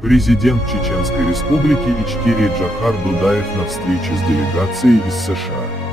Президент Чеченской Республики Ичкерия Джохар Дудаев на встрече с делегацией из США.